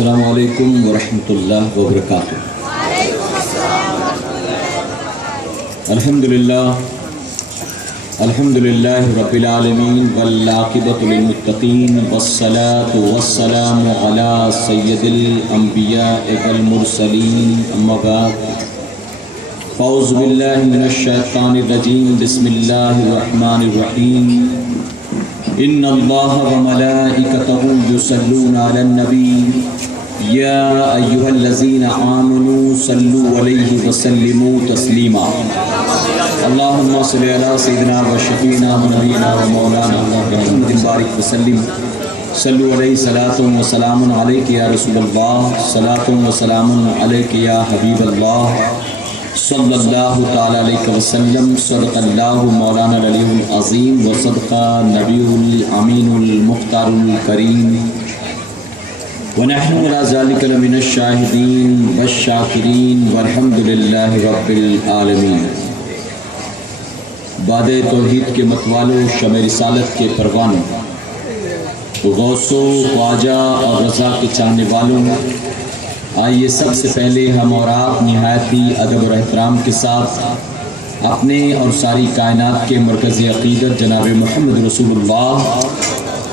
السلام علیکم ورحمۃ اللہ وبرکاتہ۔ الحمد للہ رب العالمین والعاقبۃ للمتقین والصلاۃ والسلام علی سید الانبیاء والمرسلین، اما بعد فاعوذ باللہ من الشیطان الرجیم، بسم اللہ الرحمن الرحیم۔ ان اللہ وملائکتہ یصلون علی النبی یا ایھا الذین آمنوا صلوا علیہ وسلموا تسلیما۔ اللہم صلی علی سیدنا و شفیعنا و نبینا و مولانا محمد بارک وسلم۔ صلوا علیہ صلاۃ و سلام علیک یا رسول اللہ، صلاۃ و سلام علیک یا حبیب اللہ صلی اللہ تعالی علیہ وسلم۔ صدق اللہ مولانا العلی العظیم و صدق نبی الامین المختار الکریم، ونحن علی ذلک لمن الشاہدین والشاکرین والحمد للہ رب العالمین۔ باد توحید کے متوالو، شمع رسالت کے پروانوں، غوث و خواجہ اور رضا کے چاہنے والوں، آئیے سب سے پہلے ہم اور آپ نہایتی ادب اور احترام کے ساتھ اپنے اور ساری کائنات کے مرکز عقیدت جناب محمد رسول اللہ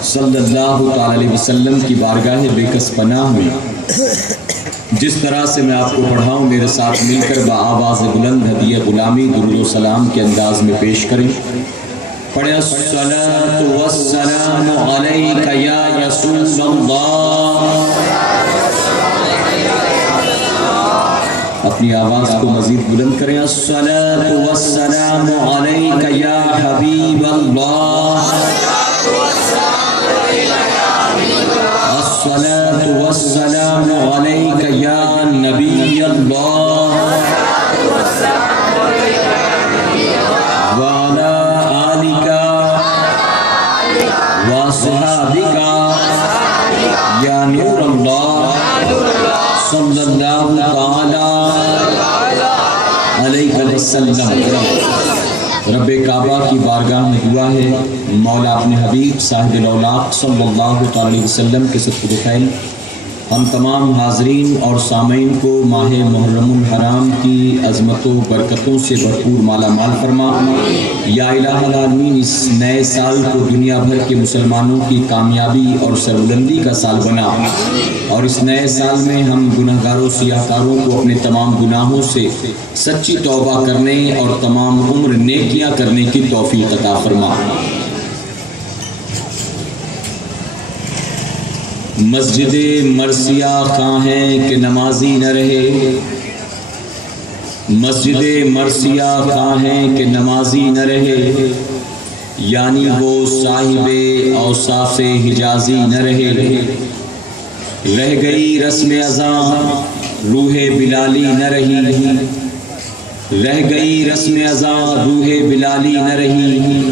صلی اللہ تعالی علیہ وسلم کی بارگاہ بے کس پناہ میں جس طرح سے میں آپ کو پڑھاؤں، میرے ساتھ مل کر بآواز بلند ہدیہ غلامی درود و سلام کے انداز میں پیش کریں۔ پڑھیں الصلاۃ والسلام علیک یا رسول اللہ۔ اپنی آواز کو مزید بلند کریں، الصلاۃ والسلام علیک یا حبیب اللہ، الصلاۃ والسلام علیک یا نبی اللہ، وعلی آلک واصحابک یا نور اللہ، صلی اللہ تعالی علیہ وسلم۔ رب کعبہ کی بارگاہ میں دعا ہے، مولا اپنے حبیب صاحب الاولاق صلی اللہ تعالی علیہ وسلم کے صدقہ خیر ہم تمام حاضرین اور سامعین کو ماہ محرم الحرام کی عظمت و برکتوں سے بھرپور مالا مال فرما۔ یا الہ العالمین، اس نئے سال کو دنیا بھر کے مسلمانوں کی کامیابی اور سربلندی کا سال بنا، اور اس نئے سال میں ہم گناہگاروں سیاہکاروں کو اپنے تمام گناہوں سے سچی توبہ کرنے اور تمام عمر نیکیاں کرنے کی توفیق عطا فرما۔ مسجد مرثیہ خواہ ہے کہ نمازی نہ رہے، مسجد مرثیہ خواہ ہے کہ نمازی نہ رہے، یعنی وہ صاحب اوصاف حجازی نہ رہے۔ رہ گئی رسم اذاں روح بلالی نہ رہی، رہ گئی رسم اذاں روح بلالی نہ رہی،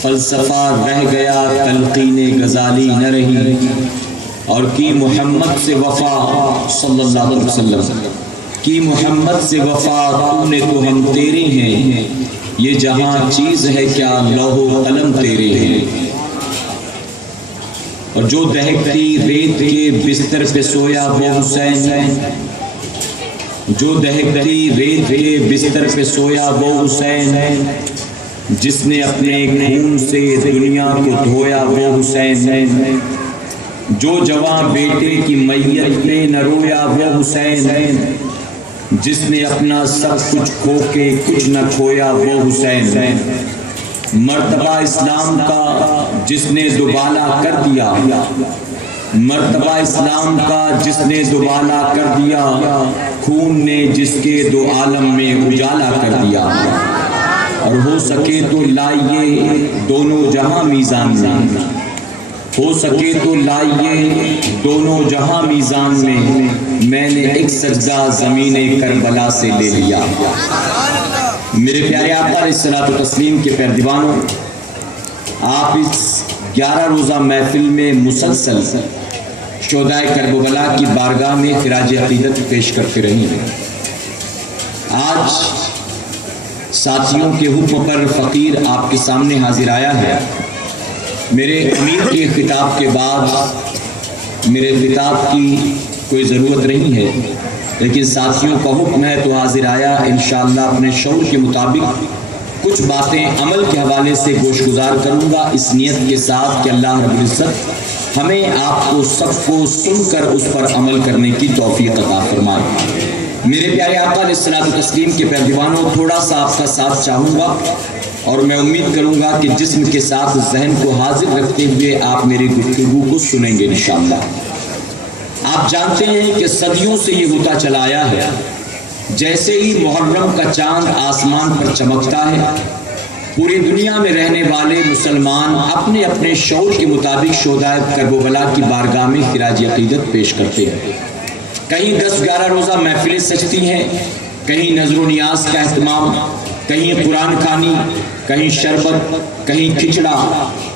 فلسفہ رہ گیا تلقین غزالی نہ رہی، اور کی محمد سے وفا صلی اللہ علیہ وسلم، کی محمد سے وفا تو نے تو ہم تیرے ہیں، یہ جہاں چیز ہے کیا لوح و قلم تیرے ہیں۔ اور جو دہکتی ریت کے بستر پہ سویا وہ حسین، جو دہکتی ریت کے بستر پہ سویا وہ حسین، جس نے اپنے خون سے دنیا کو دھویا وہ حسین، جو جوان بیٹے کی میت نے نہ رویا وہ حسین، جس نے اپنا سب کچھ کھو کے کچھ نہ کھویا وہ حسین، مرتبہ اسلام کا جس نے دوبالا کر دیا، مرتبہ اسلام کا جس نے دوبالا کر دیا، خون نے جس کے دو عالم میں اجالا کر دیا، اور ہو سکے تو لائیے دونوں جہاں میزان میں، ہو سکے تو لائیے دونوں جہاں میزان میں نے ایک سجدہ زمین کربلا سے لے لیا۔ میرے پیارے آقا علیہ الصلوۃ والتسلیم کے پیر دیوانوں، آپ اس 11 روزہ محفل میں مسلسل شہدائے کربلا کی بارگاہ میں خراج عقیدت پیش کرتے رہی ہیں۔ آج ساتھیوں کے حکم پر فقیر آپ کے سامنے حاضر آیا ہے۔ میرے امیر کے خطاب کے بعد میرے خطاب کی کوئی ضرورت نہیں ہے، لیکن ساتھیوں کا حکم ہے تو حاضر آیا۔ انشاءاللہ اپنے شعور کے مطابق کچھ باتیں عمل کے حوالے سے گوش گزار کروں گا، اس نیت کے ساتھ کہ اللہ رب العزت ہمیں آپ کو سب کو سن کر اس پر عمل کرنے کی توفیق عطا فرمائے۔ میرے پیارے آقا علیہ الصلوۃ والتسلیم کے پیروانوں، تھوڑا سا آپ کا ساتھ چاہوں گا اور میں امید کروں گا کہ جسم کے ساتھ ذہن کو حاضر رکھتے ہوئے آپ میری گفتگو کو سنیں گے انشاءاللہ۔ آپ جانتے ہیں کہ صدیوں سے یہ ہوتا چلا آیا ہے، جیسے ہی محرم کا چاند آسمان پر چمکتا ہے، پوری دنیا میں رہنے والے مسلمان اپنے اپنے شعور کے مطابق شہدائے کربلا کی بارگاہ میں خراج عقیدت پیش کرتے ہیں۔ کہیں 10-11 روزہ محفلیں سجتی ہیں، کہیں نظر و نیاز کا اہتمام، کہیں قرآن خوانی، کہیں شربت، کہیں کھچڑا،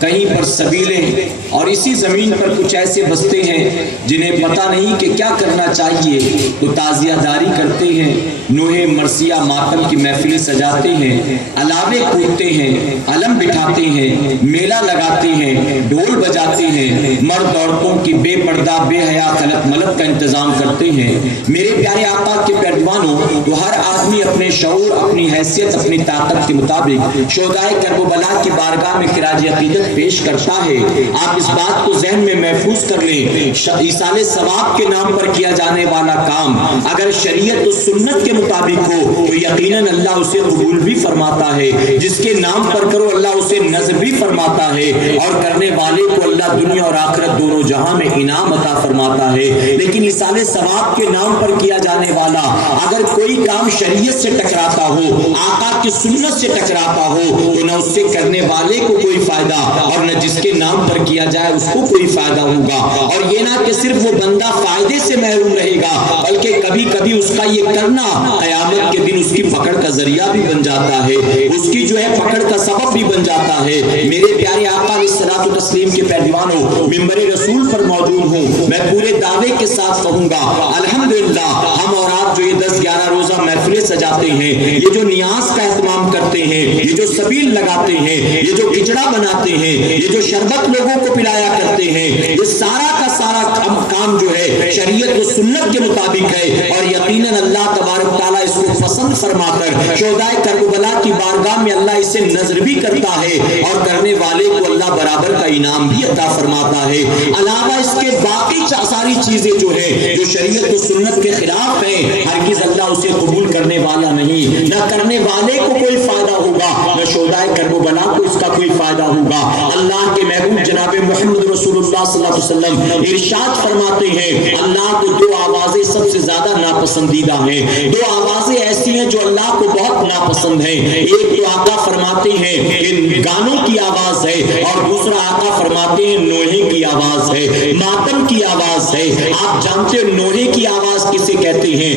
کہیں پر سبیلیں، اور اسی زمین پر کچھ ایسے بستے ہیں جنہیں پتہ نہیں کہ کیا کرنا چاہیے تو تعزیہ داری کرتے ہیں، نوحے مرثیہ ماتم کی محفلیں سجاتے ہیں، علاوے کودتے ہیں، علم بٹھاتے ہیں، میلہ لگاتے ہیں، ڈھول بجاتے ہیں، مرد عورتوں کی بے پردہ بے حیا خلط ملط کا انتظام کرتے ہیں۔ میرے پیارے آقا کے پیروانوں، تو ہر آدمی اپنے شعور، اپنی حیثیت، اپنی طاقت کے مطابق شہدائے کربلا کی بارگاہ میں خراج عقیدت پیش کرتا ہے۔ آپ اس بات کو ذہن میں محفوظ کر لیں، ایصال ثواب کے نام پر کیا جانے والا کام اگر شریعت و سنت کے مطابق ہو تو یقیناً اللہ اسے قبول بھی فرماتا ہے۔ جس کے نام پر کرو اللہ اسے نذر بھی فرماتا ہے، اور کرنے والے کو اللہ دنیا اور آخرت دونوں جہاں میں انعام عطا فرماتا ہے۔ لیکن ایصال ثواب کے نام پر کیا جانے والا اگر کوئی کام شریعت سے ٹکراتا ہو، آقا کی سنت سے ٹکراتا ہو، تو نہ اس سے کرنے والے کو کوئی فائدہ اور نہ جس کے نام پر کیا جائے اس کو کوئی فائدہ ہوگا۔ اور یہ نہ کہ صرف وہ بندہ فائدے سے محروم رہے گا، بلکہ کبھی کبھی اس کا یہ کرنا قیامت کے دن اس کی پکڑ کا ذریعہ بھی بن جاتا ہے، اس کی جو ہے پکڑ کا سبب بھی بن جاتا ہے۔ میرے پیارے آقا علیہ الصلوۃ والتسلیم کے پیروانوں، منبر رسول پر موجود ہوں، میں پورے دعوے کے ساتھ کہوں گا الحمدللہ ہم اور آپ جو یہ 10-11 روزہ محفلیں سجاتے ہیں، یہ جو نیاز کا اہتمام کرتے ہیں، یہ جو سبیل لگاتے ہیں، یہ جو کھچڑا بناتے ہیں، یہ جو شربت لوگوں کو پلایا کرتے ہیں، یہ سارا کا سارا کام جو ہے شریعت و سنت کے مطابق ہے، اور یقیناً اللہ تبارک تعالیٰ اس کو پسند فرما کر شہدائے کربلا کی بارگاہ میں اللہ اسے نذر بھی کرتا ہے، اور کرنے والے کو اللہ برابر کا انعام بھی عطا فرماتا ہے۔ علاوہ اس کے باقی ساری چیزیں جو ہے جو شریعت و سنت کے خلاف ہیں، ہرگز اللہ اسے قبول کرنے والا نہیں، نہ کرنے والے کو کوئی فائدہ ہوگا، نہ شہدائے کربلا کو اس کا کوئی فائدہ ہوگا۔ اللہ کے محبوب جناب محمد رسول اللہ صلی اللہ علیہ وسلم ارشاد فرماتے ہیں اللہ کو دو آوازیں سب سے زیادہ ناپسندیدہ ہیں، دو آوازیں ایسی ہیں جو اللہ کو بہت ناپسند ہیں۔ ایک تو آقا فرماتے ہیں کہ گانوں کی آواز ہے، اور دوسرا آقا فرماتے ہیں نوحے کی آواز ہے، ماتم کی آواز ہے۔ آپ جانتے ہیں نوحے کی آواز کسے کہتے ہیں،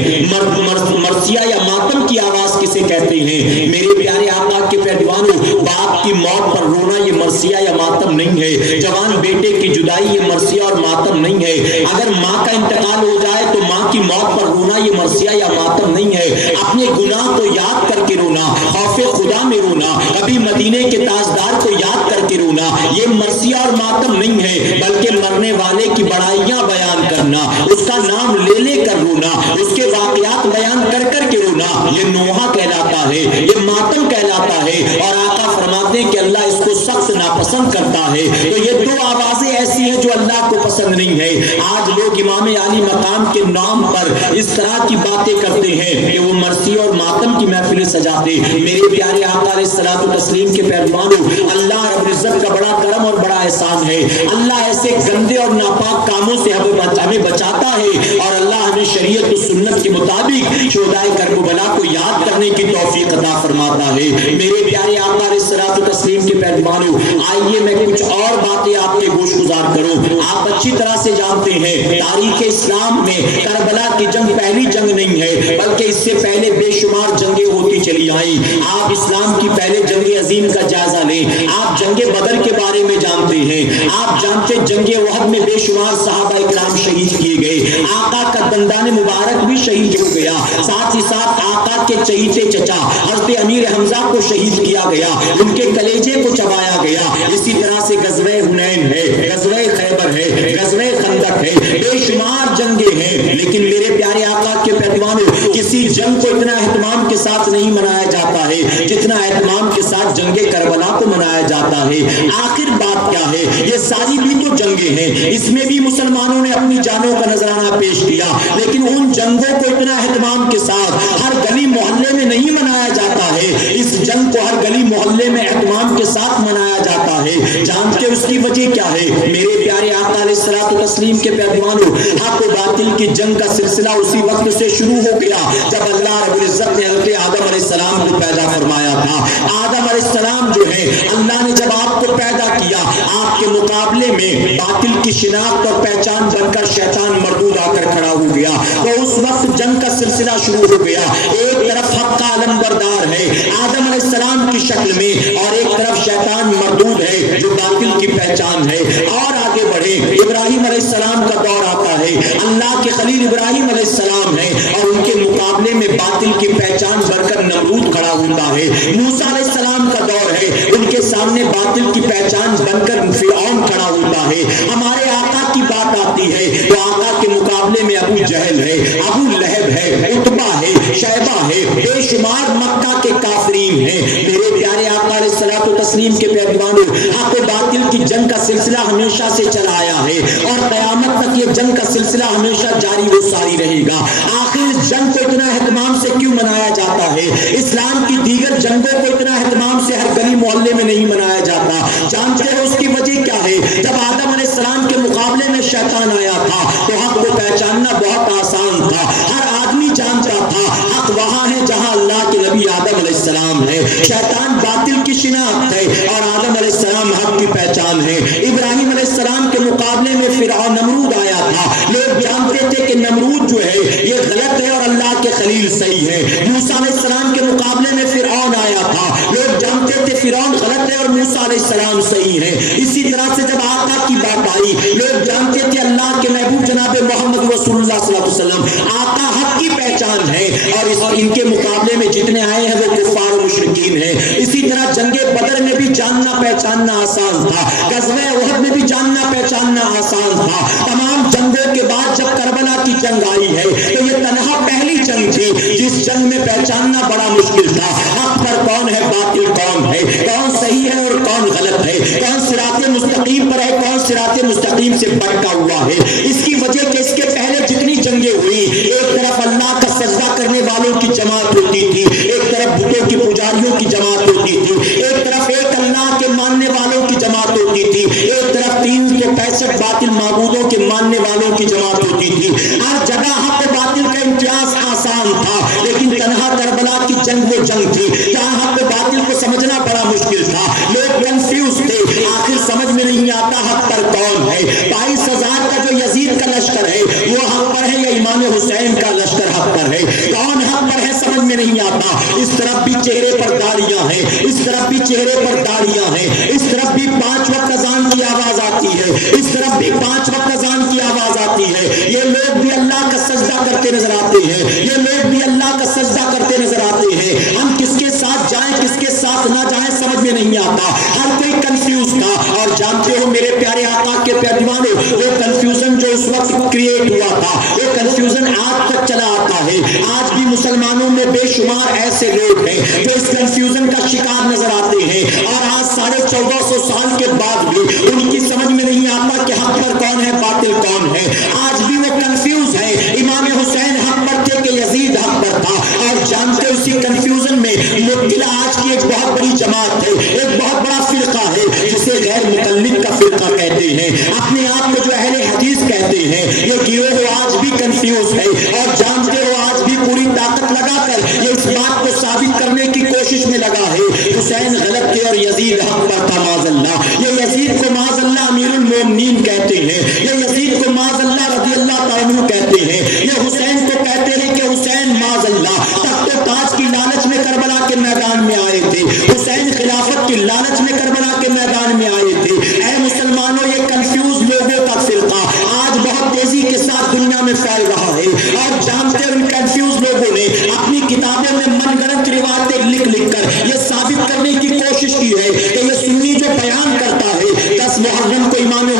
مرثیہ یا ماتم کی آواز کسے کہتے ہیں؟ میرے پیارے آقا کے پیروانوں، باپ کی موت پر رونا یہ مرثیہ یا ماتم نہیں ہے، جوان بیٹے کی جدائی یہ مرثیہ اور ماتم نہیں ہے، اگر ماں کا انتقال ہو جائے تو ماں کی موت پر رونا یہ مرثیہ یا ماتم نہیں ہے، اپنے گناہ کو یاد کر کے رونا، خوف خدا میں رونا، کبھی مدینے کے تاجدار کو یاد کر کے رونا، یہ مرثیہ اور ماتم نہیں ہے، بلکہ مرنے والے کی بڑائیاں بیان کرنا، اس کا نام لے لے کر رونا، اس کے واقعات بیان کر کر کے رونا، یہ نوحہ کہلاتا ہے، یہ ماتم کہلاتا ہے، اور آقا فرماتے ہیں کہ اللہ اس کو سخت ناپسند کرتا ہے۔ تو یہ دو آوازیں ایسی ہیں جو اللہ کو پسند نہیں ہے۔ آج لوگ امام عالی مقام کے نام پر اس طرح کی باتیں کرتے ہیں کہ وہ مرثیہ اور ماتم کی محفلیں سجاتے۔ میرے پیارے آقا علیہ الصلوۃ والتسلیم کے پیروانوں، اللہ رب العزت کا بڑا کرم اور بڑا احسان ہے، اللہ ایسے گندے اور ناپاک کاموں سے ہمیں بچاتا ہے، اور اللہ ہمیں شریعت و سنت کے مطابق شہدائے کربلا کو یاد کرنے کی توفیق عطا فرماتا ہے۔ میرے پیارے آقا علیہ الصلوۃ والتسلیم کے پیروانوں، آئیے میں کچھ اور باتیں آپ کے گوش گزار کروں۔ آپ اچھی طرح سے جانتے ہیں تاریخ اسلام میں کربلا کی جنگ پہلی جنگ نہیں ہے، بلکہ اس سے پہلے بے شمار جنگیں ہوتی چلی آئیں۔ آپ اسلام کی پہلے جنگ عظیم کا جائزہ لیں، آپ جنگ بدر کے بارے میں جانتے ہیں، آپ جانتے جنگ احد میں بے شمار صحابہ اکرام شہید کیے گئے، آقا کا دندان مبارک بھی شہید ہو گیا، ساتھ ہی ساتھ آقا کے چہیتے چچا حضرت امیر حمزہ کو شہید کیا گیا، ان کے کلیجے کو چبایا گیا۔ اسی طرح سے غزوہ حنین ہے، غزوہ خیبر ہے، غزوہ خندق ہے، بے شمار جنگیں ہیں، لیکن میرے پیارے آقا کے پیروانوں کسی جنگ کو اتنا اہتمام کے ساتھ نہیں منایا جاتا ہے جتنا اہتمام کے ساتھ جنگ کربلا کو منایا جاتا ہے۔ آخر بات کیا ہے؟ یہ ساری بھی تو جنگیں ہیں، اس میں بھی مسلمانوں نے اپنی جانوں کا نذرانہ پیش کیا، لیکن ان جنگوں کو اتنا اہتمام کے ساتھ ہر گلی محلے میں نہیں منایا جاتا ہے، اس جنگ کو ہر گلی محلے میں اہتمام کے ساتھ منایا جاتا ہے۔ جانتے اس کی وجہ کیا ہے؟ میرے پیارے آقا علیہ الصلوۃ والتسلیم کے پیروانوں، حق و باطل کی جنگ کا سلسلہ اسی وقت سے شروع ہو گیا جب اللہ رب العزت نے حضرت آدم علیہ السلام کو پیدا فرمایا تھا۔ آدم علیہ السلام جو ہے، اللہ نے جب آپ کو پیدا کیا، آپ کے مقابلے میں باطل کی شناخت اور پہچان بن کر شیطان مردود آ کر کھڑا ہو گیا، تو اس وقت جنگ کا سلسلہ شروع ہو گیا۔ ایک طرف حق کا علم بردار ہے آدم علیہ السلام کی شکل میں، اور ایک طرف شیطان مردود ہے جو باطل کی پہچان ہے۔ اور آگے بڑھے، ابراہیم علیہ السلام کا دور آتا ہے، اللہ کے خلیل ابراہیم علیہ السلام ہے، اور ان کے مقابلے میں باطل کی پہچان بن کر نمرود کھڑا ہوتا ہے۔ موسیٰ علیہ السلام کا دور ہے، ان کے سامنے باطل کی پہچان بن کر فرعون کھڑا ہوتا ہے۔ ہمارے آقا کی بات آتی ہے تو آقا کے مقابلے میں ابو جہل ہے، ابو لہب ہے، عتبہ ہے، شیبہ ہے، بے شمار مکہ کے کافرین ہیں۔ میرے پیارے آقا علیہ الصلوۃ والتسلیم کے پیروانوں، حق و باطل کی جنگ کا سلسلہ ہمیشہ سے چلا آیا ہے، اور قیامت تک یہ جنگ کا سلسلہ ہمیشہ جاری و ساری رہے گا۔ آخر اس جنگ کو اتنا اہتمام سے کیوں منایا جاتا ہے؟ اسلام کی دیگر جنگوں کو اتنا اہتمام سے ہر گلی محلے میں نہیں منایا جاتا۔ جانتے ہو اس کی وجہ کیا ہے؟ جب آدم علیہ السلام کے مقابلے میں شیطان آیا تھا تو حق کو پہچاننا بہت آسان تھا، ہر آدمی جانتا تھا حق وہاں ہے جہاں اللہ کے نبی آدم علیہ السلام ہے، شیطان باطل کی شناخت ہے اور آدم علیہ السلام حق کی پہچان ہے۔ ابراہیم علیہ السلام کے مقابلے میں فرعون نمرود آیا تھا، لوگ جانتے تھے کہ نمرود جو ہے یہ غلط ہے اور اللہ کے خلیل صحیح ہے۔ موسیٰ علیہ السلام کے مقابلے میں فرعون آیا تھا، لوگ جانتے تھے فرعون غلط ہے اور موسیٰ علیہ السلام صحیح ہے۔ اسی طرح سے جب آقا کی بات آئی، لوگ جانتے تھے اللہ کے محبوب جناب محمد رسول اللہ صلی اللہ علیہ وسلم آقا حق کی پہچان ہے، اور ان کے مقابلے میں جتنے آئے ہیں وہ کفار و مشرکین ہیں۔ اسی طرح جنگ بدر میں بھی جاننا پہچاننا آسان تھا، غزوہ احد میں بھی جاننا پہچاننا آسان تھا۔ تمام جنگوں کے بعد جب کربلا کی جنگ آئی ہے تو یہ تنہا پہلی جنگ تھی جس جنگ میں پہچاننا بڑا مشکل تھا، حق پر کون ہے باطل کون ہے، کون صحیح ہے اور کون غلط ہے، کون صراط مستقیم پر ہے کون صراط مستقیم سے بھٹکا ہوا ہے۔ اس کی وجہ کہ اس کے پہلے جتنی جنگیں ہوئی، ایک طرف اللہ کا سجدہ کرنے والوں کی جماعت ہوتی تھی، ایک طرف بتوں کی پجاریوں کی جماعت ہوتی تھی، ایک طرف ایک اللہ کے ماننے والوں کی جماعت ہوتی تھی، ایک طرف 365 باطل معبودوں کے ماننے والوں کی جماعت ہوتی تھی۔ ہر جگہ حق و باطل کا امتیاز آسان تھا، لیکن تنہا کربلا کی جنگ وہ جنگ تھی جہاں حق و باطل کو سمجھنا بڑا مشکل تھا، لوگ کنفیوز تھے، آخر سمجھ میں نہیں آتا حق پر کون ہے۔ 22,000 کا جو یزید کا لشکر ہے وہ حق پر ہے یا امام حسین کا لشکر حق پر ہے، کون حق پر ہے سمجھ میں نہیں آتا۔ اس طرف بھی چہرے پر داڑیاں ہیں، اس طرف بھی چہرے پر داڑیاں ہیں، اس طرف بھی 5 وقت اذان کی آواز آتی ہے، اس طرف بھی 5 وقت اذان کی آواز آتی ہے۔ یہ لوگ بھی اللہ کا سجدہ کرتے نظر آتے ہیں، یہ لوگ بھی اللہ کا سجدہ کرتے نظر آتے ہیں۔ ہم کس کے ساتھ جائیں کس کے ساتھ نہ جائیں سمجھ میں نہیں آتا، ہر کوئی کنفیوز تھا۔ اور جانتے ہو میرے پیارے آقا کے پیروانوں، وہ کنفیوژن جو اس وقت کریٹ ہوا تھا وہ کنفیوژن آج تک چلا آتا ہے۔ آج بھی مسلمانوں میں بے شمار ایسے لوگ ہیں جو اس کنفیوژن کا شکار نظر آتے ہیں، اور آج 1450 سال کے بعد بھی ان کی سمجھ میں نہیں آتا کہ حق پر کون ہے باطل کون ہے۔ آج بھی وہ کنفیوز ہیں، امام حسین حق پر تھے کہ یزید حق پر تھا، اور جانتے اسی کنفیوژن میں مبتلا آج کی ایک بہت بڑی جماعت ہے، ایک بہت بڑا فرقہ ہے جسے غیر مقلد کا فرقہ کہتے ہیں، اپنے آپ کو جو اہل حدیث کہتے ہیں۔ یہ گروہ آج بھی کنفیوز ہے، اور جانتے ہو آج بھی پوری طاقت لگا کر یہ اس بات کو ثابت کرنے کی کوشش میں لگا ہے حسین غلط تھے اور یزید حق پر تھا معاذ اللہ۔ یہ یزید کو معاذ اللہ امیر المومنین کہتے ہیں، یہ یزید کو معاذ اللہ رضی اللہ تعالیٰ عنہ کہتے ہیں، یہ حسین کو کہتے ہیں کہ حسین معاذ اللہ تخت و تاج کی لالچ میں کربلا کے میدان میں آئے تھے، حسین خلافت کی لالچ میں کربلا کے میدان میں آئے تھے۔ اے مسلمانوں، یہ کنفیوز لوگوں کا فرقہ آج بہت تیزی کے ساتھ دنیا میں پھیل رہا ہے، اور جانتے ہیں ان کنفیوز لوگوں نے اپنی کتابوں میں من گھڑت روایتیں لکھ کر یہ ثابت کرنے کی کوشش کی ہے کہ یہ سنی جو بیان کرتا ہے 10 محرم کو امام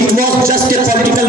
it was just a political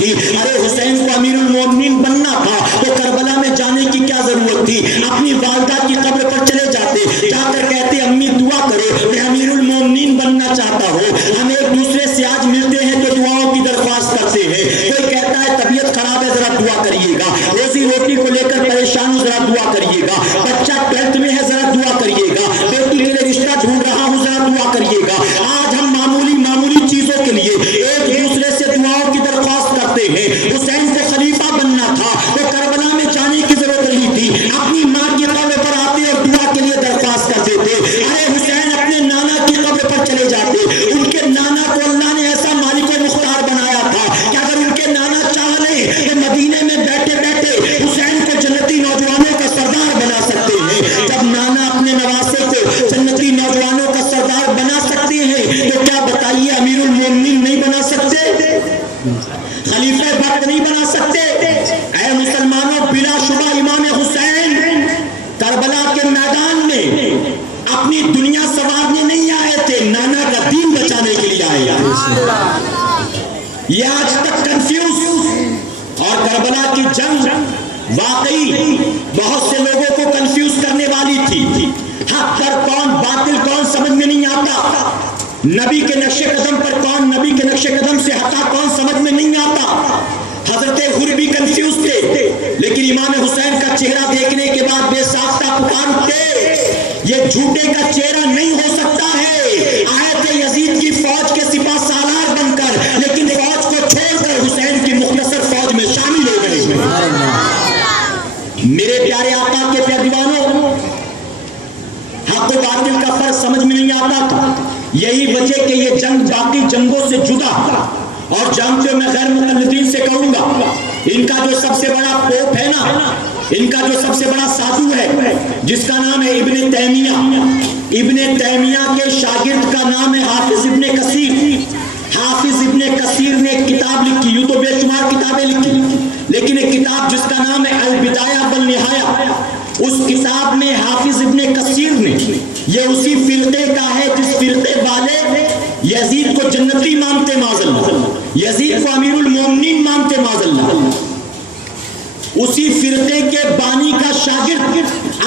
تھی. ارے حسین کو امیر المومنین بننا تھا تو کربلا میں جانے کی کیا ضرورت تھی؟ اپنی والدہ کی قبر پر چلے جاتے, جا کر کہتے امی دعا کرو میں امیر المومنین بننا چاہتا ہوں. ہم ایک دوسرے سے آج ملتے ہیں تو دعاؤں کی درخواست کرتے ہیں. کوئی کہتا ہے طبیعت خراب ہے ذرا دعا کریے گا, روزی روٹی کو لے کر پریشان ہوں ذرا دعا کریے گا, بچہ 12th میں ہے ذرا دعا کریے گا, بیٹی کے لیے رشتہ ڈھونڈ رہا ہوں ذرا دعا کریے گا. آج ہم معمولی چیزوں کے لیے ایک دوسرے سے دعاؤں کی درخواست کرتے ہیں. حسین کو خلیفہ بننا تھا تو کربلا میں جانے کی ضرورت نہیں تھی, اپنی ماں کی قبر پر آتے اور دعا کے لیے درخواست کرتے تھے. ارے حسین اپنے نانا کی قبر پر چلے جاتے, ان کے نانا کو اللہ نے ایسا مالک و مختار بنایا تھا کہ اگر ان کے نانا چاہ لیں تو مدینے میں بیٹھے بیٹھے حسین کو جنتی نوجوانوں کا سردار بنا سکتے ہیں. جب نانا اپنے نواسے کو جنتی نوجوانوں کا سردار بنا سکتے ہیں تو کیا بتائیے امیر المومنین نہیں بنا سکتے, خلیفہ وقت نہیں بنا سکتے؟ اے مسلمانوں, بلا شبہ امام حسین کربلا کے میدان میں اپنی دنیا سنوارنے نہیں آئے تھے, نانا کا دین بچانے کے لیے آئے. یہ آج تک کنفیوز, اور کربلا کی جنگ واقعی بہت سے لوگوں کو کنفیوز کرنے والی تھی. حق پر کون, باطل کون, سمجھ میں نہیں آتا. نبی کے نقش قدم پر کون, نبی کے نقش قدم سے ہٹا کون, سمجھ میں نہیں آتا. حضرت حر بھی کنفیوز تھے, لیکن امام حسین کا چہرہ دیکھنے کے بعد بے ساختہ پکار اٹھے, یہ جھوٹے کا چہرہ نہیں ہو سکتا ہے. آئے تھے یزید کی فوج کے سپاہ سالار بن کر, لیکن فوج کو چھوڑ کر حسین کی مختصر فوج میں شامل ہو گئے. میرے پیارے آقا کے پیروانوں, حق و باطل کا فرق سمجھ میں نہیں آتا تھا. یہی وجہ کہ یہ جنگ باقی جنگوں سے جدا تھا. اور جانتے ہو میں غیر مقلدین سے کہوں گا, ان کا جو سب سے بڑا پوپ ہے نا, ان کا جو سب سے بڑا ساتھو ہے جس کا نام ہے ابن تیمیہ, ابن تیمیہ کے شاگرد کا نام ہے حافظ ابن کثیر. حافظ ابن کثیر نے ایک کتاب لکھی, یوں تو بے شمار کتابیں لکھی, لیکن ایک کتاب جس کا نام ہے البدایہ والنہایہ, اس کتاب میں حافظ ابن کثیر نے, یہ اسی فرقے کا ہے جس فرقے والے یزید کو جنتی مانتے معاذاللہ, یزید کو امیر المومنین مانتے معاذاللہ, اسی فرقے کے بانی کا شاگرد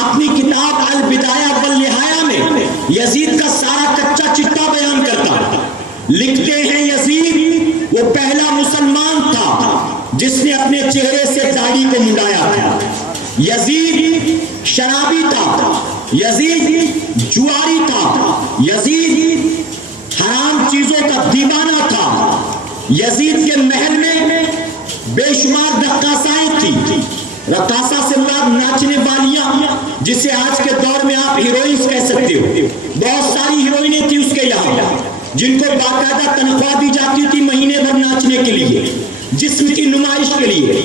اپنی کتاب البدایہ والنہایہ میں یزید کا سارا کچا چٹا بیان کرتا. لکھتے ہیں یزید وہ پہلا مسلمان تھا جس نے اپنے چہرے سے داڑھی کو منڈایا تھا. یزید شرابی تھا, یزید جواری تھا, یزید حرام چیزوں کا دیوانہ تھا. یزید کے محل میں بے شمار رقاصائیں تھیں. رقاصہ سے مراد ناچنے والیاں, جسے آج کے دور میں آپ ہیروئنز کہہ سکتے ہو. بہت ساری ہیروئنیں تھیں اس کے یہاں, جن کو باقاعدہ تنخواہ دی جاتی تھی مہینے بھر ناچنے کے لیے, جسم کی نمائش کے لیے.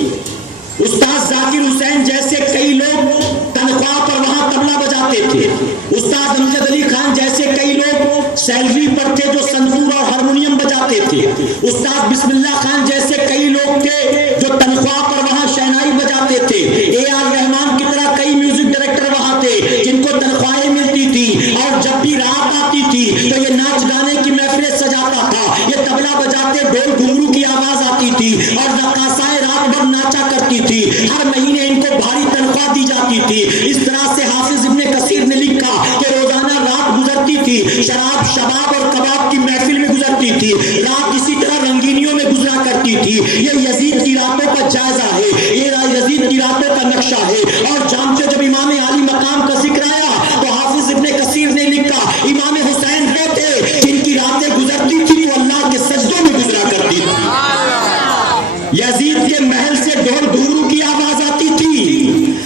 استاد ذاکر حسین جیسے کئی لوگ تنخواہ پر وہاں طبلہ بجاتے تھے. استاد امجد علی خان جیسے کئی لوگ سیلری پر تھے جو سنتور اور ہارمونیم بجاتے تھے. استاد بسم اللہ خان جیسے کئی لوگ تھے جو تنخواہ پر وہاں شہنائی بجاتے تھے. اے آر رحمان کی طرح کئی میوزک ڈائریکٹر وہاں تھے جن کو تنخواہیں ملتی تھی, اور جب بھی رات آتی تھی تو یہ ناچ گانے کی محفلیں سجاتا تھا. یہ طبلہ بجاتے ڈھول گھنگرو کی آواز آتی تھی اور رقاصائیں رات بھر ناچا کرتی تھی. ہر مہینے ان کو بھاری تنخواہ دی جاتی تھی. اس طرح سے حافظ ابن کثیر نے لکھا کہ روزانہ رات گزرتی تھی شراب, شباب اور کباب کی محفل میں گزرتی تھی. رات اسی طرح رنگینیوں میں گزرا کرتی تھی. یہ یزید کی راتوں کا جائزہ ہے, یہ یزید کی راتوں کا نقشہ ہے. اور جانتے جب امام عالی مقام کا ذکر آیا تو حافظ ابن کثیر نے لکھا امام حسین وہ تھے جن کی راتیں گزرتی تھی وہ اللہ کے سجدوں میں گزرا کرتی تھی. یزید کے محل سے ڈھول گھنگرو کی آواز آتی تھی,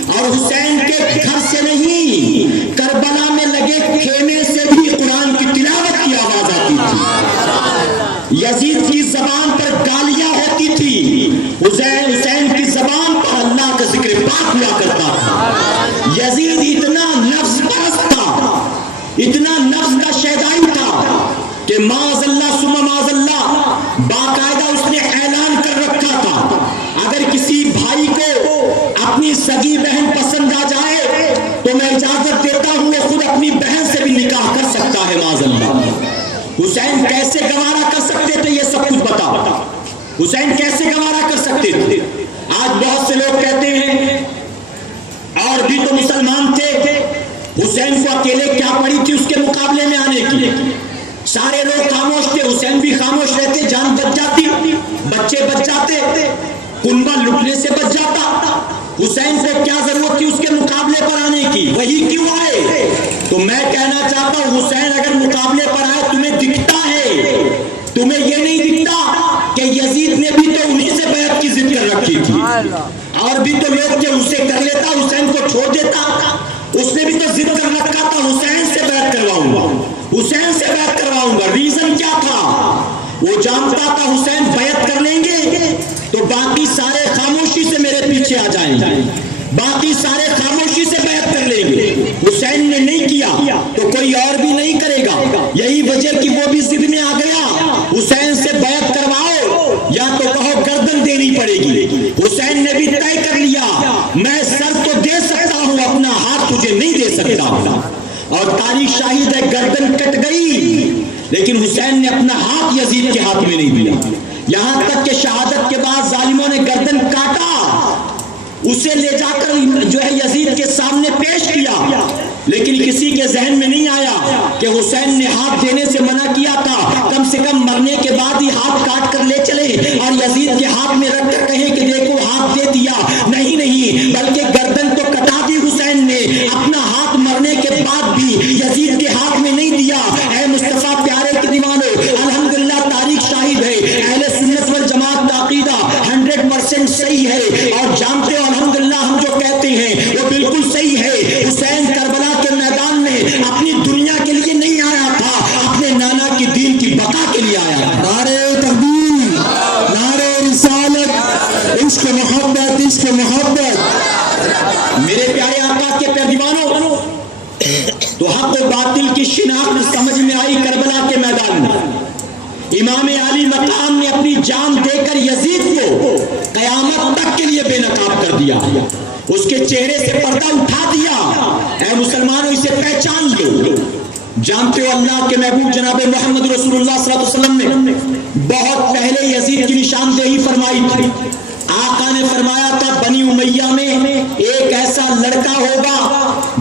اور حسین کے گھر سے نہیں کربلا میں لگے خیمے سے بھی قرآن کی تلاوت کی آواز آتی تھی. یزید کی زبان پر گالیاں ہوتی تھی, حسین کی زبان پر اللہ کا ذکر پاک ہوا کرتا تھا. یزید اتنا نفس پرست تھا, اتنا نفس کا شیدائی تھا کہ معاذ اللہ ثم معاذ اللہ باقاعدہ اس نے اعلان کر رکھا تھا اگر کسی بھائی کو اپنی سگی بہن پسند آ جائے تو میں اجازت دیتا ہوں وہ خود اپنی بہن سے بھی نکاح کر سکتا ہے. معاذ اللہ. حسین کیسے گوارا کر سکتے تھے یہ سب کچھ بتا. حسین کیسے گوارا کر سکتے تھے؟ آج بہت سے لوگ کہتے ہیں اور بھی تو مسلمان تھے، حسین کو اکیلے کیا پڑی تھی اس کے مقابلے میں آنے کی؟ سارے لوگ خاموش تھے، حسین بھی خاموش رہتے، جان بچ جاتی، بچے بچ جاتے، کنبہ لٹنے سے بچ جاتا۔ حسین کو کیا ضرورت تھی اس کے مقابلے پر آنے کی؟ وہی کیوں آئے؟ تو میں کہنا چاہتا ہوں حسین اگر مقابلے پر آئے تمہیں دکھتا ہے، تمہیں یہ نہیں دکھتا کہ یزید نے بھی تو انہی سے بیعت کی ضد کر رکھی تھی، اور بھی تو لوگ کہ اسے کر لیتا حسین کو چھوڑ دیتا، اس نے بھی تو ضد کر رکھا تھا حسین سے بیعت کرواؤں گا، حسین سے بیعت کرواؤں گا۔ ریزن کیا تھا؟ وہ جانتا تھا حسین بیعت کر لیں گے تو باقی سارے خاموشی سے میرے پیچھے آ جائیں گے، باقی سارے خاموشی سے بیعت کر لیں گے۔ حسین نے نہیں کیا تو کوئی اور بھی نہیں کرے گا، یہی وجہ کہ وہ بھی ضد میں آ گیا، حسین سے بیعت کرواؤ یا تو کہو گردن دینی پڑے گی۔ حسین نے بھی طے کر لیا میں سر تو دے سکتا ہوں، اپنا ہاتھ تجھے نہیں دے سکتا، اور تاریخ شاہد ہے گردن کٹ گئی، لیکن حسین نے اپنا ہاتھ یزید کے ہاتھ میں نہیں دیا، یہاں تک کہ شہادت کے بعد ظالموں نے گردن کاٹا، اسے لے جا کر جو ہے یزید کے سامنے پیش کیا، لیکن کسی کے ذہن میں نہیں آیا کہ حسین نے ہاتھ دینے سے منع کیا تھا، کم سے کم مرنے کے بعد ہی ہاتھ کاٹ کر لے چلے اور یزید کے ہاتھ میں رکھ کر کہیں کہ دیکھو ہاتھ دے دیا، نہیں، بلکہ گردن تو کٹا دی حسین نے، اپنا ہاتھ مرنے کے بعد بھی یزید کے ہاتھ میں نہیں دیا۔ اے مصطفیٰ پیارے کے دیوانوں، الحمدللہ تاریخ شاہد ہے، اہل سنت والجماعت کا عقیدہ 100% صحیح ہے، اور جانتے ہو الحمدللہ ہم جو کہتے ہیں وہ بالکل صحیح ہے۔ حسین کربلا کے میدان میں اپنی دنیا کے لیے نہیں آیا تھا، اپنے نانا کی دین کی بقا کے لیے آیا تھا۔ نعرہ تکبیر، نعرہ رسالت، عشق محبت، عشق محبت۔ میرے پیارے آقا کے پیارے دیوانوں، تو حق و باطل کی شناخت سمجھ میں آئی کربلا کے میدان میں۔ امام علی مقام نے اپنی جان دے کر یزید کو قیامت تک کے لیے بے نقاب کر دیا، اس کے چہرے سے پردہ اٹھا دیا۔ اے مسلمانوں اسے پہچان لو، جانتے ہو اللہ کے محبوب جناب محمد رسول اللہ صلی اللہ علیہ وسلم نے بہت پہلے یزید کی نشاندہی فرمائی تھی۔ آقا نے فرمایا تھا بنی امیہ میں ایک ایسا لڑکا ہوگا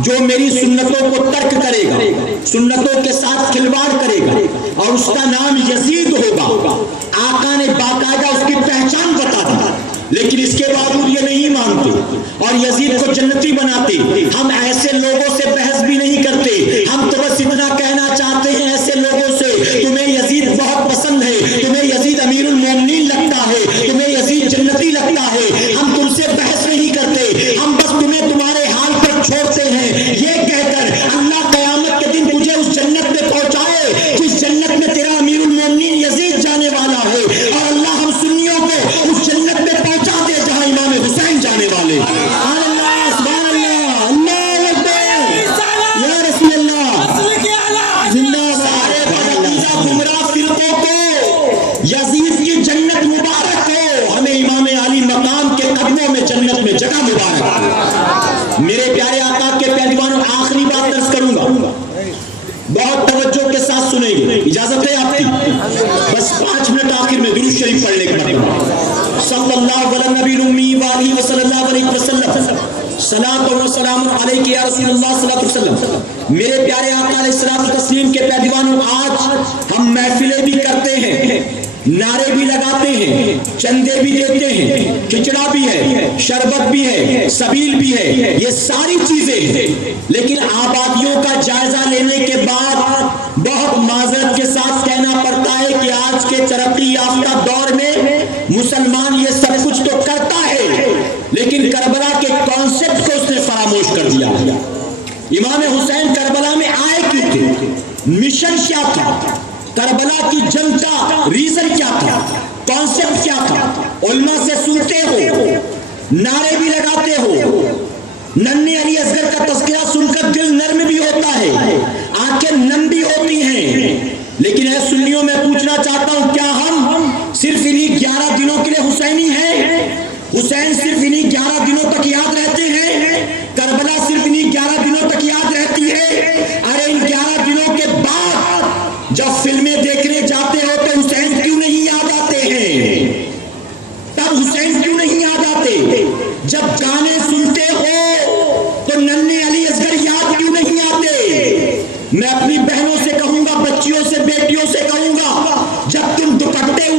جو میری سنتوں کو ترک کرے گا، سنتوں کے ساتھ کھلواڑ کرے گا، اور اس کا نام یزید ہوگا۔ آقا نے باقاعدہ اس کی پہچان بتا دی، لیکن اس کے باوجود یہ نہیں مانتے اور یزید کو جنتی بناتے۔ ہم ایسے لوگوں سے بحث بھی نہیں کرتے، ہم تو بس اتنا کہنا چاہتے ہیں ایسے لوگوں سے تمہیں یزید بہت پسند ہے، تمہیں یزید امیر المومنین لگتا ہے، تمہیں یزید جنتی لگتا ہے، ہم تم سے بحث نہیں کرتے، ہم بس تمہیں تمہارے حال پر چھوڑتے ہیں، یہ کہہ کر اللہ قیامت کے دن تجھے اس جنت میں پہنچائے جس جنت میں تیرا امیر المومنین یزید جانے والا ہے، اور اللہ ہم سنیوں کو اس جنت میں پہنچا دے جہاں امام حسین جانے والے۔ اللہ سبحان اللہ، اللہ اکبر، یا رسول اللہ، زندہ سارے بدعقیدہ گمراہ فرقوں کو یزید کی جنت مبارک ہو، ہمیں امام علی مقام کے قدموں میں جنت میں جگہ مبارک۔ میرے پیارے آقا کے پیارے دیوانوں، آخری بات عرض کروں گا، بہت توجہ کے ساتھ سنیں گے، اجازت ہے آپ کی؟ بس 5 منٹ آخر میں درود شریف پڑھنے کے بعد صلی اللہ علیہ نبی الامی وآلہ وصلی اللہ علیہ وسلم، صلاۃ و سلام علیک یا رسول اللہ صلی اللہ علیہ وسلم۔ میرے پیارے آقا علیہ الصلوۃ والتسلیم کے پیارے دیوانوں، آج ہم محفلیں بھی کرتے ہیں، نعرے بھی لگاتے ہیں، چندے بھی دیتے ہیں، کھچڑا بھی ہے، شربت بھی ہے، سبیل بھی ہے، یہ ساری چیزیں ہیں، لیکن آبادیوں کا جائزہ لینے کے بعد بہت معذرت کے ساتھ کہنا پڑتا ہے کہ آج کے ترقی یافتہ دور میں مسلمان یہ سب کچھ تو کرتا ہے، لیکن کربلا کے کانسیپٹ کو اس نے فراموش کر دیا۔ امام حسین کربلا میں آئے کیوں تھے؟ مشن کیا تھا؟ کربلا کی جنگ کا ریزن کیا تھا؟ کانسیپٹ کیا تھا؟ علماء سے سنتے ہو، نعرے بھی لگاتے ہو، ننھے علی اصغر کا تذکرہ سن کر دل نرم بھی ہوتا ہے، آنکھیں نم بھی ہوتی ہیں، لیکن اے سنیوں میں پوچھنا چاہتا ہوں کیا ہم صرف انہی 11 دنوں کے لیے حسینی ہیں؟ حسین صرف انہی 11 دنوں تک یاد رہتے ہیں؟ کربلا صرف انہی 11 دنوں تک یاد رہتی ہے؟ ارے ان 11 دنوں کے بعد جب فلمیں دیکھنے جاتے ہو تو حسین کیوں نہیں یاد آتے ہیں؟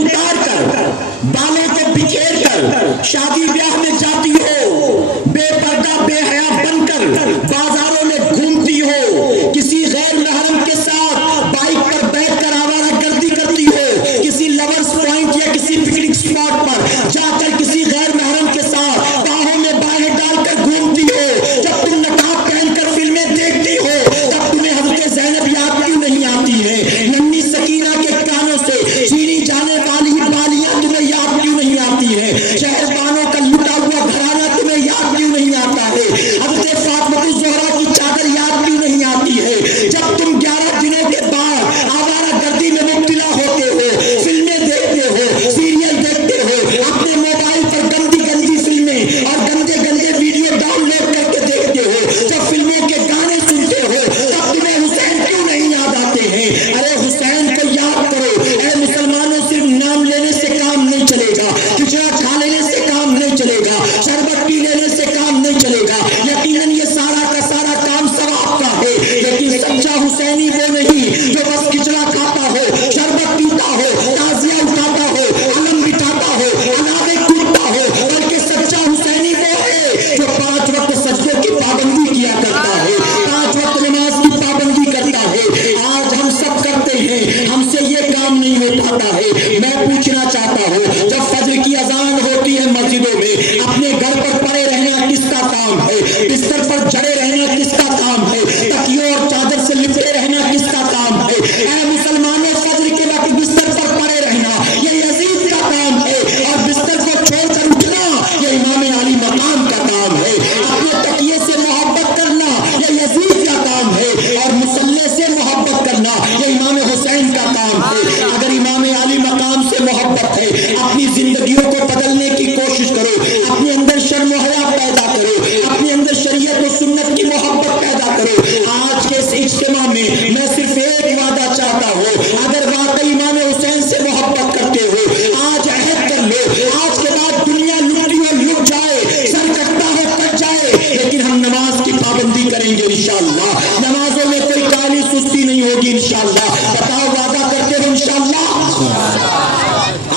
اتار کر بالوں کو بکھیر کر شادی بیاہ میں جاتی ہو، بے پردہ بے حیا بن کر بازاروں میں گھومتی ہو، کسی غیر محرم کے ساتھ بائک پر بیٹھ کر آوارہ گردی کرتی ہو، کسی لورز پوائنٹ یا کسی پکنک اسپاٹ پر جا کر کسی غیر محرم کے ساتھ باہوں میں باہیں ڈال کر گھومتی ہو، جب تم نقاب پہن کر فلمیں دیکھتی ہو تب تمہیں حضرت زینب یاد کیوں نہیں آتی ہے؟ ننھی سکینہ کے کانوں سے چھینی جانے والی بالیاں تمہیں یاد کیوں نہیں آتی ہے؟ شہربانوں کا لٹا ہوا گھرانہ تمہیں یاد کیوں نہیں آتا ہے؟ حضرت فاطمہ الزہرا کی چادر یاد کیوں نہیں آتی ہے؟ جب تم 11 دنوں کے بعد آوارہ گردی میں مبتلا ہوتے ہو، فلمیں دیکھتے ہو، سیریل دیکھتے ہو، اپنے موبائل پر گندی گندی فلمیں اور گندے گندے ویڈیو ڈاؤن لوڈ کر کے دیکھتے ہو، جب فلموں کے گانے سنتے ہو تب تمہیں حسین کیوں نہیں یاد آتے ہیں؟ ارے حسین کو یاد کرو۔ اے مسلمانوں، صرف نام لینے سے کام نہیں چلے گا، کھچڑا کھا لینے سے کام نہیں چلے گا، شربت پی لینے سے کام نہیں چلے گا، یقیناً یہ سارا کا سارا کام ثواب کا ہے، لیکن سچا حسینی وہ نہیں جو بس کھچڑا کھاتا ہو، شربت پیتا ہو، تازیہ اٹھاتا ہو، علم بٹھاتا ہو، اناغے کوٹتا ہو، بلکہ سچا حسینی وہ ہے جو 5 وقت سجدے کی پابندی کیا کرتا ہے، 5 وقت نماز کی پابندی کرتا ہے۔ آج ہم سب کرتے ہیں، ہم سے یہ کام نہیں ہو پاتا ہے۔ میں پوچھنا چاہتا ہوں، جب فجر کی اذان ہوتی ہے مسجدوں میں، اپنے گھر پر پڑے رہنا کس کا کام ہے؟ بستر پر جڑے رہنا کس کا کام ہے؟ تکیوں اور چادر سے لپٹے رہنا کس کا کام ہے؟ اے مسلمانوں، فجر کے وقت بستر پر پڑے رہنا یہ یزید کا کام ہے، اور بستر کو چھوڑ کر اٹھنا یہ امام علی مقام کا کام ہے۔ اپنے تکیے سے محبت کرنا یہ یزید کا کام ہے، اور مصلی سے محبت کرنا یہ امام حسین کا کام ہے۔ اگر امام علی مقام سے محبت ہے، اپنی زندگیوں کو بدلنے کی کوشش کرو، اپنے اندر شرم و حیا پیدا کرو، اپنے اندر شریعت و سنت کی محبت پیدا کرو۔ آج کے اس اجتماع میں صرف ایک وعدہ چاہتا ہوں، اگر واقعی امام حسین سے محبت کرتے ہو آج عہد کر لو، آج کے بعد دنیا لٹی اور لٹ جائے، سر کٹتا ہو کٹ جائے، لیکن ہم نماز کی پابندی کریں گے انشاءاللہ، نمازوں میں کوئی کالی سستی نہیں ہوگی انشاءاللہ۔ بتاؤ وعدہ کرتے ہو انشاءاللہ؟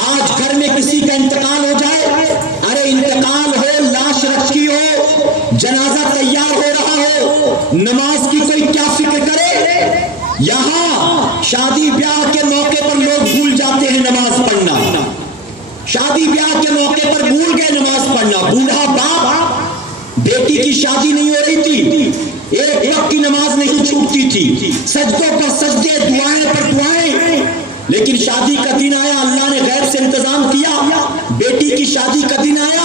آج گھر میں کسی کا انتقال ہو جائے، ارے انتقال ہو، لاش رکھی ہو، جنازہ تیار ہو رہا ہو، نماز کی کوئی کیا فکر کرے؟ یہاں شادی بیاہ کے موقع پر لوگ بھول جاتے ہیں نماز پڑھنا، شادی بیاہ کے موقع پر بھول گئے نماز پڑھنا۔ بوڑھا باپ، بیٹی کی شادی نہیں ہو رہی تھی، ایک وقت کی نماز نہیں چھوٹتی تھی، سجدوں پر سجدے، دعائیں پر دعائیں، لیکن شادی کا دن آیا، اللہ نے غیر سے انتظام کیا، بیٹی کی شادی کا دن آیا،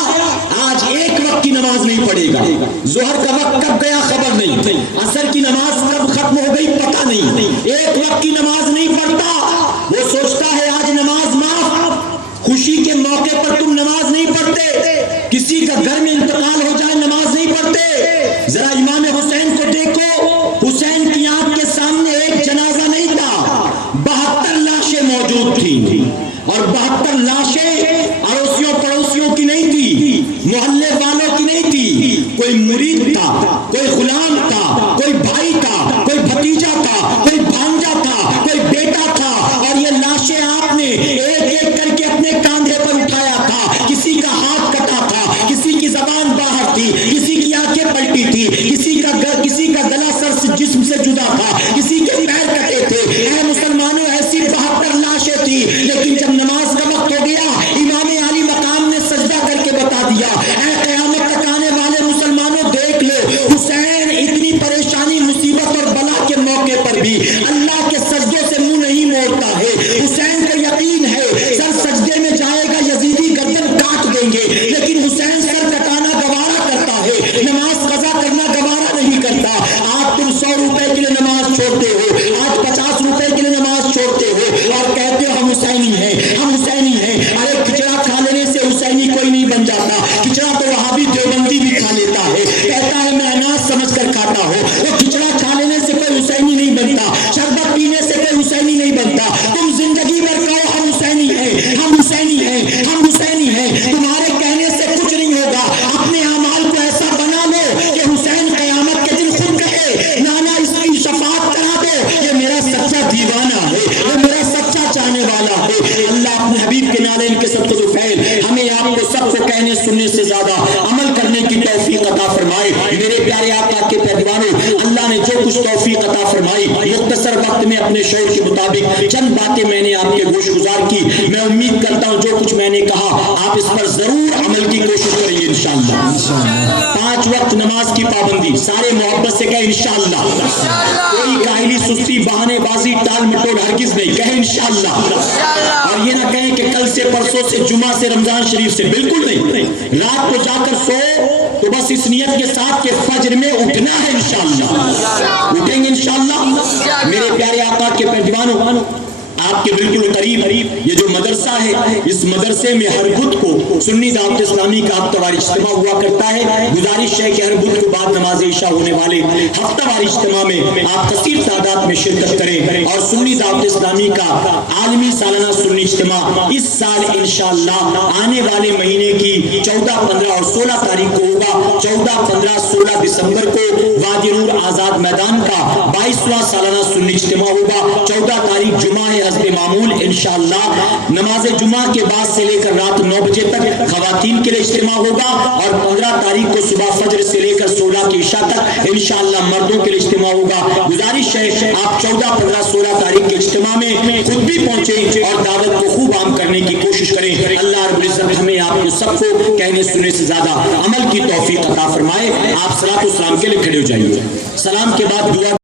آج ایک وقت کی نماز نہیں پڑھے گا، ظہر کا وقت کب گیا خبر نہیں، عصر کی نماز کب ختم ہو گئی پتہ نہیں، ایک وقت کی نماز نہیں پڑھتا، وہ سوچتا ہے آج نماز معاف، خوشی کے موقع پر تم نماز نہیں پڑھتے، کسی کا گھر میں انتقال ہو جائے نماز نہیں پڑھتے۔ ذرا امام حسین کو دیکھو، حسین کی آنکھ کے سامنے ایک جنازہ نہیں تھا، 72 لاشیں موجود تھیں، اور 72 لاشیں اڑوسیوں پڑوسیوں کی نہیں تھی، محلے والوں کی نہیں تھی، کوئی مرید تھا، کوئی غلام تھا، کوئی بھائی تھا، کوئی بھتیجا تھا، کوئی بھانجا تھا، کوئی بیٹا تھا، اور یہ لاشیں آپ نے ایک ایک کر کے اپنے کاندھے پر اٹھایا تھا، کسی کا ہاتھ کٹا تھا، کسی کی زبان باہر تھی، کسی کی آنکھیں پلٹی تھی، کسی کا گلا سر سے جسم سے جدا تھا، کسی کے پیر کٹے تھے۔ اے مسلمانوں، ایسی 72 لاشیں تھی، لیکن جب نماز کا وقت ہو گیا امام علی مقام نے سجدہ کر کے بتا دیا، اے قیامت تک آنے والے مسلمانوں دیکھ لو، حسین اتنی پریشانی مصیبت اپنے حبیب کے نالین کے صدقۃ الفیل ہمیں آپ کو سب کو کہنے سننے سے زیادہ عمل کرنے کی توفیق عطا فرمائے۔ میرے پیارے آقا کے پہلوانوں، اللہ نے جو کچھ توفیق عطا فرمائی، مختصر وقت میں اپنے شعور کے مطابق چند باتیں میں نے آپ کے گوش گزار کی۔ میں امید کرتا ہوں جو کچھ میں نے کہا آپ اس پر ضرور عمل کی کوشش کریں گے انشاءاللہ۔ 5 وقت نماز کی پابندی، سارے محبت سے کہیں انشاءاللہ۔ کوئی کاہلی، سستی، بہانے بازی، ٹال مٹول ہرگز نہیں، کہیں انشاءاللہ۔ اور یہ نہ کہیں کہ کل سے، پرسوں سے، جمعہ سے، رمضان شریف سے، بالکل نہیں۔ رات کو جا کر سو تو بس اس نیت کے ساتھ کہ فجر میں اٹھنا ہے انشاءاللہ، اٹھیں گے انشاءاللہ۔ میرے پیارے آقا کے پہلوانوں، آپ کے بالکل قریب یہ جو مدرسہ ہے، اس مدرسے میں ہر بدھ کو سنی دعوت اسلامی کا ہفتہ وار اجتماع ہوا کرتا ہے۔ گزارش ہے کہ ہر بدھ کو بعد نماز عشاء ہونے والے ہفتہ وار اجتماع میں آپ کثیر تعداد میں شرکت کریں اور سنی دعوت اسلامی کا عالمی سالانہ سنی اجتماع اس سال انشاءاللہ آنے والے مہینے کی 14، 15 اور 16 تاریخ کو ہوگا۔ 14، 15، 16 دسمبر کو وادی نور آزاد میدان کا 22واں سالانہ سنی اجتماع ہوگا۔ 14 تاریخ جمعہ ہے حسب معمول انشاءاللہ۔ نماز جمعہ کے بعد سے لے کر رات 9 بجے تک خواتین کے لیے اجتماع ہوگا اور 15 تاریخ کو صبح فجر سے لے کر 16 کی عشاء تک انشاءاللہ مردوں کے لیے اجتماع ہوگا۔ گزارش ہے آپ 14، 15، 16 تاریخ کے اجتماع میں خود بھی پہنچیں اور دعوت کو خوب عام کرنے کی کوشش کریں۔ اللہ رب العزت ہمیں آپ کو سب کو کہنے سننے سے زیادہ عمل کی توفیق عطا فرمائے۔ آپ صلاۃ و سلام کے لیے کھڑے ہو جائیے۔ سلام کے بعد دعا